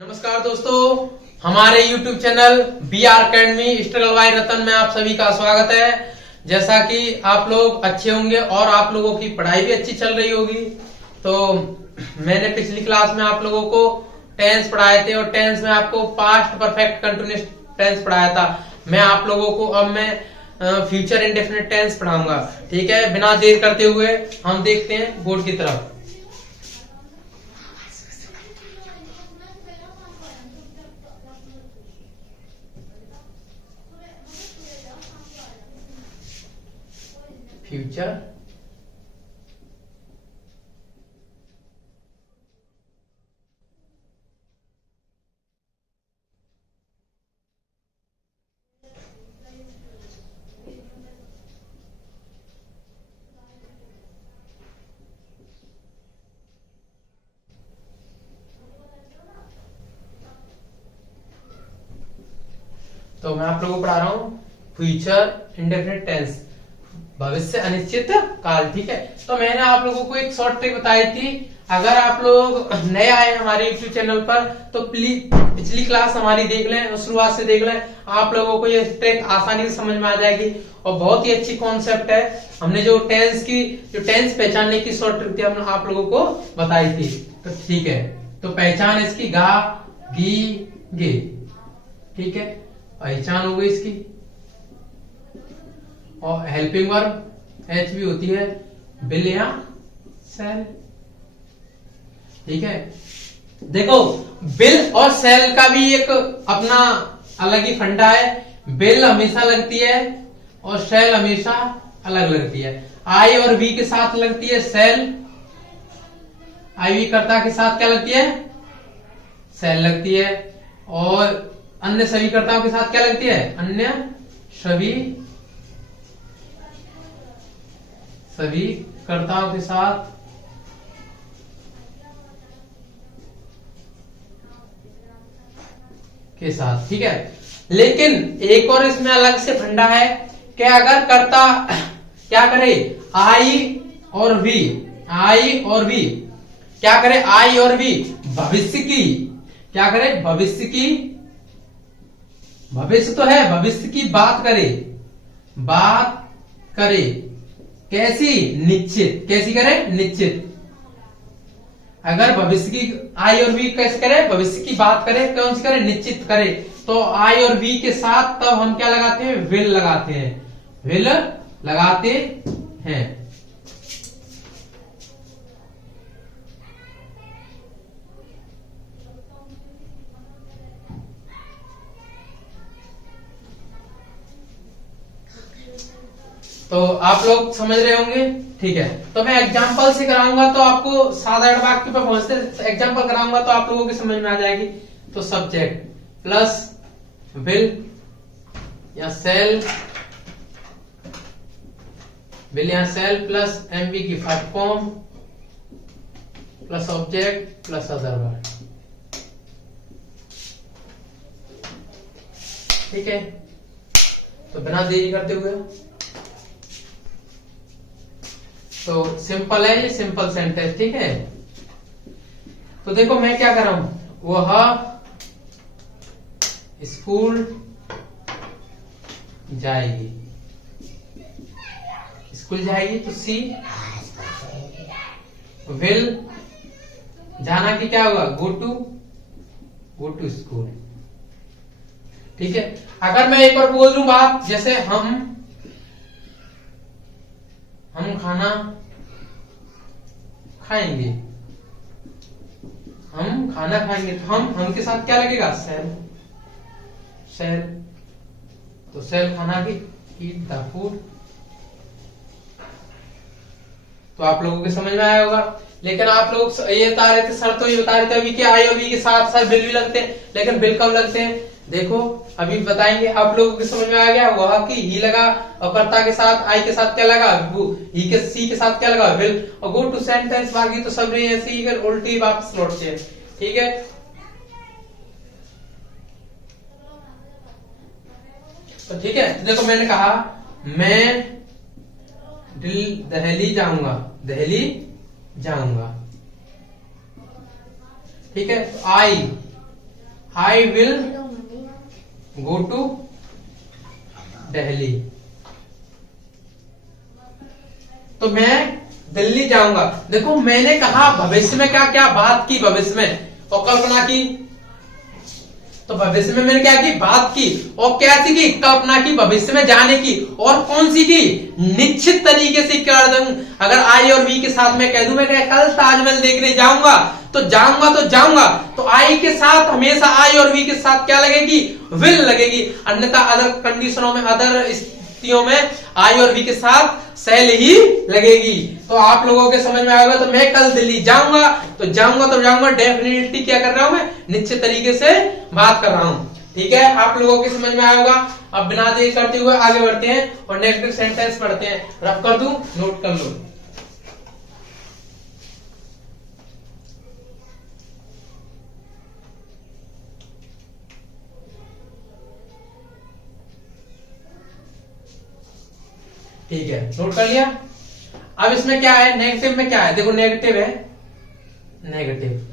नमस्कार दोस्तों, हमारे YouTube channel B R academy struggle by Ratan में आप सभी का स्वागत है। जैसा कि आप लोग अच्छे होंगे और आप लोगों की पढ़ाई भी अच्छी चल रही होगी। तो मैंने पिछली क्लास में आप लोगों को टेंस पढ़ाए थे और टेंस में आपको पास्ट परफेक्ट कंटिन्यूअस टेंस पढ़ाया था। मैं आप लोगों को अब मैं फ्यूचर इंडेफिनिट टेंस पढ़ाऊंगा। ठीक है, बिना देर करते हुए हम देखते हैं बोर्ड की तरफ। फ्यूचर तो मैं आप लोगों को पढ़ा रहा हूं फ्यूचर इंडेफिनिट टेंस, भविष्य अनिश्चित काल। ठीक है, तो मैंने आप लोगों को एक शॉर्ट ट्रिक बताई थी। अगर आप लोग नए आए हमारे यूट्यूब चैनल पर तो प्लीज पिछली क्लास हमारी देख लें और शुरुआत से देख लें। आप लोगों को ये ट्रिक आसानी से समझ में आ जाएगी और बहुत ही अच्छी कॉन्सेप्ट है। हमने जो टेंस पहचानने की शॉर्ट ट्रिक थी हमने आप लोगों को बताई थी। तो ठीक है, तो पहचान इसकी गा गी गे। ठीक है, पहचान हो गई इसकी। और हेल्पिंग वर्ब एच भी होती है, बिल या सेल। ठीक है, देखो बिल और सेल का भी एक अपना अलग ही फंडा है। बिल हमेशा लगती है और सेल हमेशा अलग लगती है। आई और वी के साथ लगती है सेल, आई वी कर्ता के साथ क्या लगती है, सेल लगती है। और अन्य सभी कर्ताओं के साथ क्या लगती है, अन्य सभी कर्ताओं के साथ ठीक है। लेकिन एक और इसमें अलग से फंडा है कि अगर कर्ता क्या करे, आई और वी क्या करे, आई और वी भविष्य की क्या करे, भविष्य तो है, भविष्य की बात करे कैसी, निश्चित। कैसी करे, निश्चित। अगर भविष्य की आई और वी कैसे करे, भविष्य की बात करे, कौन सी करे, निश्चित करे, तो आई और वी के साथ तब हम क्या लगाते हैं, विल लगाते हैं। तो आप लोग समझ रहे होंगे। ठीक है, तो मैं एग्जांपल से कराऊंगा तो आपको साधारण वाक्य पे पहुंचते एग्जांपल कराऊंगा तो आप लोगों की समझ में आ जाएगी। तो सब्जेक्ट प्लस विल या सेल, प्लस एमवी की first form plus object plus other word. ठीक है, तो बिना देरी करते हुए तो सिंपल है ये, सिंपल सेंटेंस। ठीक है, तो देखो मैं क्या कर रहा हूं, वह स्कूल जाएगी, तो सी विल जाना की क्या होगा, गो टू स्कूल। ठीक है, अगर मैं एक बार बोल दूं बात, जैसे हम खाना खाएंगे, तो हम के साथ क्या लगेगा, सेल। तो सेल खाना की, ईट द फूड। तो आप लोगों के समझ में आया होगा। लेकिन आप लोग ये बता रहे थे, सर तो ये बता रहे थे अभी कि आई और वी के साथ साथ बिल भी लगते हैं, लेकिन बिल कब लगते हैं, देखो अभी बताएंगे। आप लोगों को समझ में आ गया, वह की ही लगा और कर्ता के साथ आई के साथ क्या लगा, ही के सी के साथ क्या लगा, विल। और गो टू सेंटेंस, बाकी तो सब ऐसे ही उल्टी वापस लौटते हैं। ठीक है, तो ठीक है, देखो मैंने कहा मैं दिल्ली जाऊंगा। ठीक है, I I will go to Delhi. तो मैं दिल्ली जाऊंगा। देखो मैंने कहा भविष्य में क्या क्या बात की, भविष्य में और कल्पना की। तो भविष्य में मैंने क्या की, बात की। और कैसी की, कल्पना की, भविष्य में जाने की। और कौन सी की, निश्चित तरीके से कर दूं। अगर आई और वी के साथ मैं कह दूं मैं कल ताजमहल देखने जाऊंगा, तो जाऊंगा तो आई के साथ हमेशा आई और वी के साथ क्या लगेगी, विल लगेगी। अन्यथा अदर कंडीशनों में, अदर स्थितियों में आई और वी के साथ शैल ही लगेगी। तो आप लोगों के समझ में आएगा। तो मैं कल दिल्ली जाऊंगा तो जाऊंगा डेफिनेटली क्या कर रहा हूं, मैं निश्चित तरीके से बात कर रहा हूं। ठीक है, आप लोगों के समझ में आएगा। अब बिना देरी करते हुए आगे बढ़ते हैं और नेगेटिव सेंटेंस पढ़ते हैं। रफ कर दूं, नोट कर लो। ठीक है, नोट कर लिया। अब इसमें क्या है, नेगेटिव में क्या है, देखो नेगेटिव है, नेगेटिव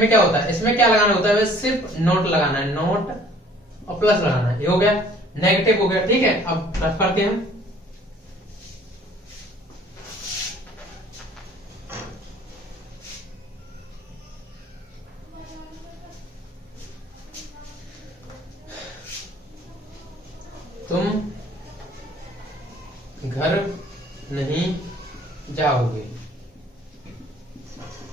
में क्या होता है, इसमें क्या लगाना होता है, बस सिर्फ नोट लगाना है, नोट और प्लस लगाना है। ये हो गया, नेगेटिव हो गया। ठीक है, अब रफ करते हैं हम। तुम घर नहीं जाओगे,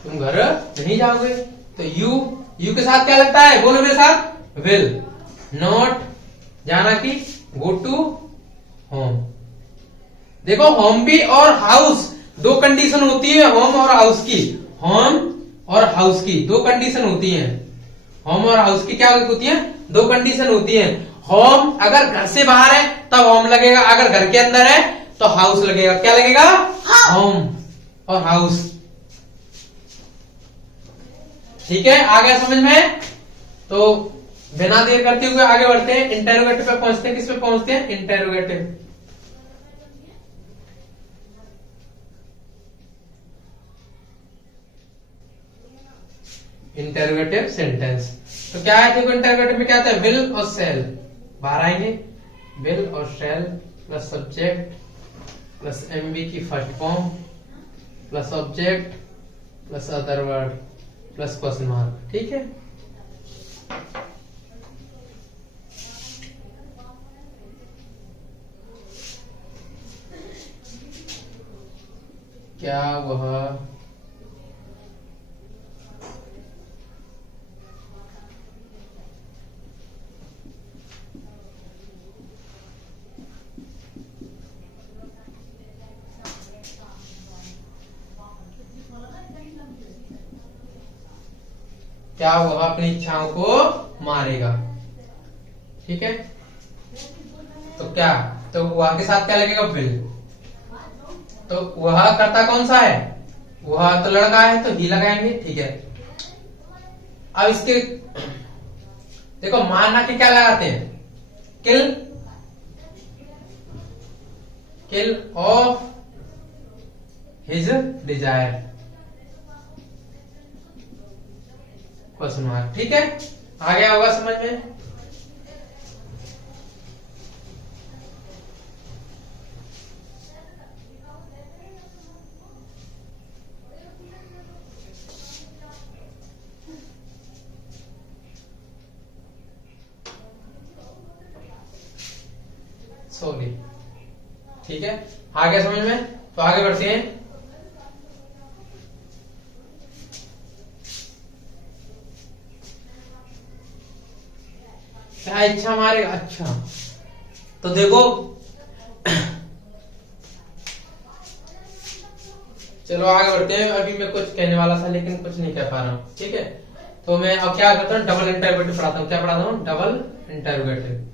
तुम घर नहीं जाओगे। तो यू के साथ क्या लगता है, बोलो मेरे साथ, विल। नॉट जाना की गो टू होम। देखो होम भी और हाउस दो कंडीशन होती है, होम और हाउस की। होम और हाउस की दो कंडीशन होती हैं। होम और हाउस की क्या होती है, दो कंडीशन होती है। होम अगर घर से बाहर है तब होम लगेगा, अगर घर के अंदर है तो हाउस लगेगा। क्या लगेगा, होम और हाउस। ठीक है, आ गया समझ में। तो बिना देर करते हुए आगे बढ़ते हैं, इंटेरोगेटिव पे पहुंचते हैं। किस पे पहुंचते हैं, इंटेरोगेटिव। Interrogative sentence. तो क्या है, देखो इंटेरोगेटिव में क्या आता है, विल और शैल बाहर आएंगे। विल और shall plus subject plus MV की first form plus object plus other word plus question mark. ठीक है, क्या वह क्या वह अपनी इच्छाओं को मारेगा। ठीक है, तो क्या, तो वह के साथ क्या लगेगा, विल। तो वह करता कौन सा है, वह तो लड़का है तो ही लगाएंगे। ठीक है, अब इसके देखो मारना के क्या लगाते हैं, kill, kill off his desire question mark. ठीक है, आ गया होगा समझ में। सॉरी, ठीक है, आ गया समझ में। तो आगे बढ़ते हैं। क्या इच्छा मारेगा, अच्छा तो देखो चलो आगे बढ़ते हैं। अभी मैं कुछ कहने वाला था लेकिन कुछ नहीं कह पा रहा हूं। ठीक है, तो मैं अब क्या करता हूँ, डबल इंटरोगेटिव पढ़ाता हूँ। क्या पढ़ाता हूँ, डबल इंटरोगेटिव।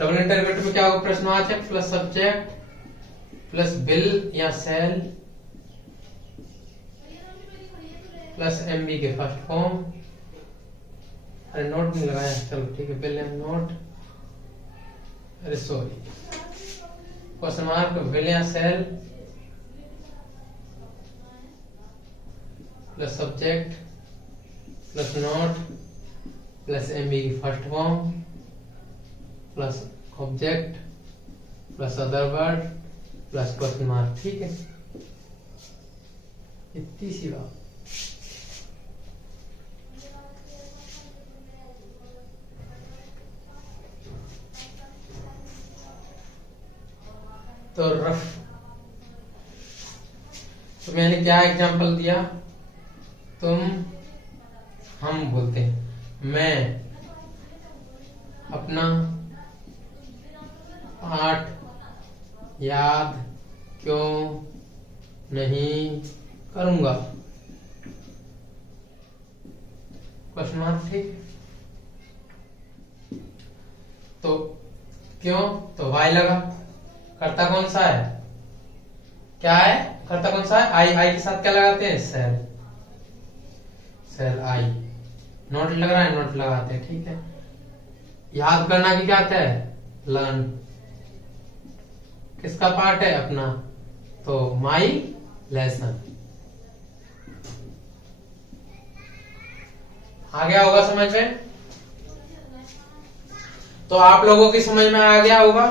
डबल इंटरोगेटिव में क्या होगा, प्रश्नवाचक प्लस सब्जेक्ट प्लस विल या सेल प्लस एमबी के फर्स्ट फॉर्म। अरे नोट नहीं लगाया, चलो ठीक है, विल एंड नोट, अरे सॉरी, क्वेश्चन मार्क विल या shall plus subject plus not plus MB की first form plus object plus other word plus question mark. ठीक है, इतनी सी बात। तो रफ, तो मैंने क्या एग्जांपल दिया, तुम, हम बोलते हैं मैं अपना पाठ याद क्यों नहीं करूंगा, क्वेश्चन मार्क। ठीक, तो क्यों, तो वाई लगा, कर्ता कौन सा है, क्या है, कर्ता कौन सा है, आई, आई के साथ क्या लगाते हैं, सेल, सेल आई, नोट लग रहा है, नोट लगाते हैं। ठीक है, याद करना की क्या आता है, लर्न, किसका पार्ट है, अपना, तो माई लेसन। आ गया होगा समझ में, तो आप लोगों की समझ में आ गया होगा।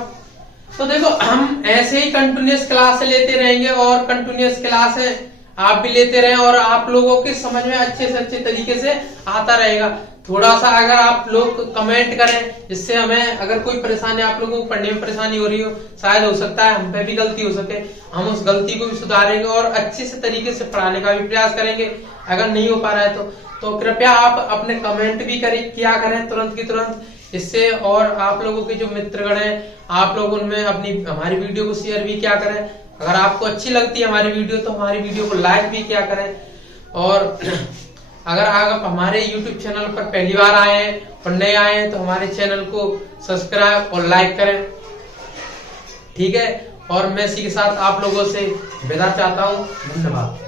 तो देखो हम ऐसे ही कंटिन्यूअस क्लास लेते रहेंगे और कंटिन्यूअस क्लास है आप भी लेते रहें और आप लोगों की समझ में अच्छे से अच्छे तरीके से आता रहेगा। थोड़ा सा अगर आप लोग कमेंट करें, जिससे हमें अगर कोई परेशानी, आप लोगों को पढ़ने में परेशानी हो रही हो, शायद हो सकता है हम पे भी गलती हो सके, हम उस गलती को भी सुधारेंगे और अच्छे से तरीके से पढ़ाने का भी प्रयास करेंगे। अगर नहीं हो पा रहा है तो कृपया आप अपने कमेंट भी किया करें तुरंत की तुरंत, इससे और आप लोगों के जो मित्रगण हैं आप लोग उनमें अपनी हमारी वीडियो को शेयर भी क्या करें। अगर आपको अच्छी लगती है हमारी वीडियो तो हमारी वीडियो को लाइक भी क्या करें। और अगर आप हमारे YouTube चैनल पर पहली बार आए हैं और नए आए हैं तो हमारे चैनल को सब्सक्राइब और लाइक करें। ठीक है, और मैं इसी के साथ आप लोगों से विदा चाहता हूँ। धन्यवाद।